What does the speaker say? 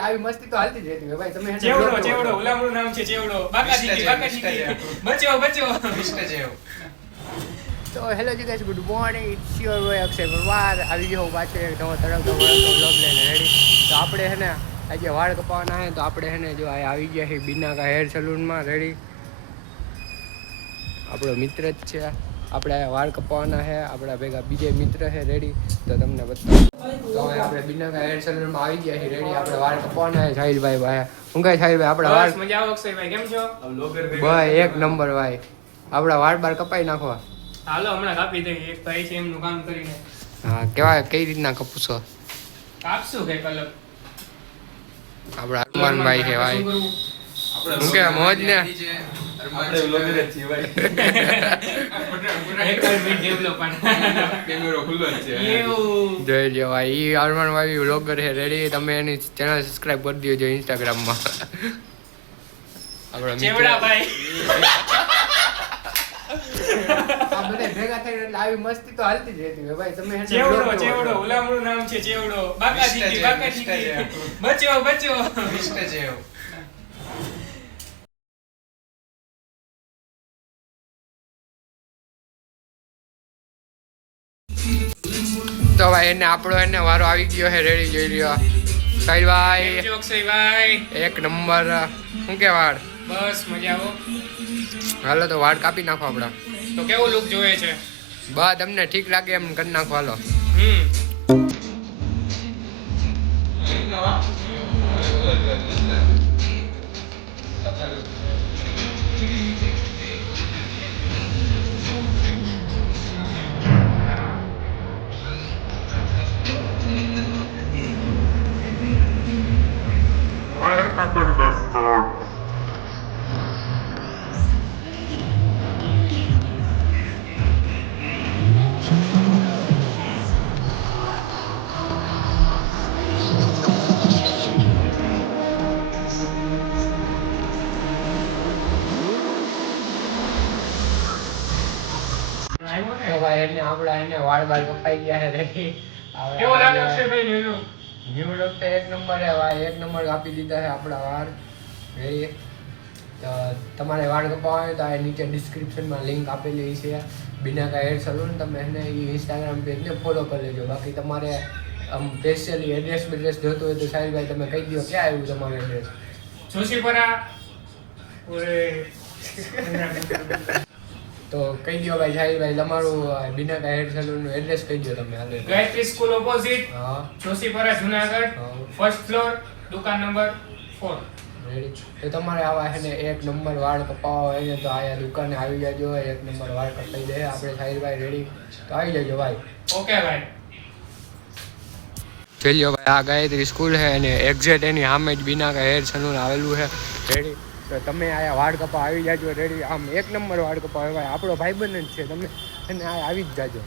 એટલે આવી મસ્તી તો હાલતી જ રહેતી હોય. ભાઈ તમે ચેવડો ચેવડો હોય. નામ છે ચેવડો બાકાજી બાકાજી બચો બચો. મિસ્ટર જેવ. તો hello G guys good morning it's your boy Akshay Parvar આવી ગયો હું પાછો એક નવો તરંગો વળતો બ્લોગ લઈને રેડી તો આપણે હે ને આજે વાળ કપાવવાના હે તો આપણે હે ને જો આ આવી ગયા છે બિનાકા હેર સલૂનમાં રેડી આપણો મિત્ર જ છે આપણે વાળ કપાવવાના છે આપણા ભેગા બીજે મિત્ર છે રેડી તો તમને બતાવું. તો હવે આપણે બિનાકા હેર સલૂનમાં આવી ગયા છીએ રેડી આપણે વાળ કપાવવાના છે સાહિલભાઈ ભાઈ. હું કહે સાહિલભાઈ આપણા વાળ? મજા આવો અક્ષયભાઈ કેમ છો? ભાઈ એક નંબર ભાઈ. આપણા વાળ બાર કપાઈ નાખવા. હાલો હમણાં કાપી દઈએ. એક ભાઈ છે એમનું કામ કરીને. હા કેવા કઈ રીતના કપૂસો? કાપશું કે કલર આપણા હનુમાનભાઈ છે ભાઈ. શું હું કે મોજ ને? આપણે vlogger જ છીએ ભાઈ. એક વાર બી કેમેરો ખુલ્લો જ છે. જોઈ લ્યો ભાઈ ઈ હનુમાનભાઈ વ્લોગર છે રેડી તમે એની ચેનલ સબસ્ક્રાઇબ કરી દેજો ઇન્સ્ટાગ્રામમાં આપણા મિત્ર. ચેવડા ભાઈ. આ બધા ભેગા થઈને એટલે આવી મસ્તી તો હાલતી જ રહેતી હોય ભાઈ. તમે ચેવડો ચેવડો ઓલામનું નામ છે ચેવડો. બાકાજી બાકાજી જેવું, બચો બચો મિસ્ટર જેવું. તો ભાઈ એને આપણો એને વારો આવી ગયો છે રેડી જોઈ લ્યો. કેમ ભાઈ? એક નંબર. શું કે વાળ બસ મજા આવો હાલો તો વાળ કાપી નાખો આપણા તો કેવો લુક જોઈએ છે? બા તમને ઠીક લાગે એમ કરી નાખો હાલો. હમ. તો ભાઈ એને આપણા એને વાળ બાળ કપાઈ ગયા છે. રેડી કેવો લાગે અક્ષયભાઈ નું ન્યુ તો એક નંબર એક નંબર કાપી દીધા છે આપણા રેડી તો તમારે વાળ કપાવવા હોય તો આ નીચે ડિસ્ક્રિપ્શનમાં લિંક આપેલી છે. બિનાકા હેર સલૂન તમે એને એ ઇન્સ્ટાગ્રામ પેજને ફોલો કરી લેજો. બાકી તમારે આમ સ્પેશિયલી એડ્રેસ બેડ્રેસ જોતું હોય તો સાહેબભાઈ તમે કહી દો ક્યાં આવ્યું તમારું એડ્રેસ જોશીપરા તો કહી દો ભાઈ સાહેબભાઈ તમારું બિનાકા હેર સલૂનનું એડ્રેસ કહી દો તમે હાલે. Gayatri school opposite Joshipara Junagadh first floor દુકાન નંબર 4 રેડી તો તમારે આવા છે ને એક નંબર વાળ કપાવા હોય ને તો આયા દુકાને આવી જાજો એક નંબર વાળ કપાઈ દે. આપણે સાહિલભાઈ રેડી તો આવી જજો ભાઈ. ઓકે ભાઈ જોઈ ભાઈ આ ગાયત્રી સ્કૂલ છે અને એક્ઝેક્ટ એની સામે જ બિનાકા હેર સલૂન આવેલું છે. રેડી તો તમે આયા વાળ કપા આવી જાજો, રેડી. આમ એક નંબર વાળ કપા આપણો ભાઈબંધ જ છે તમે અને આવી જ જાજો.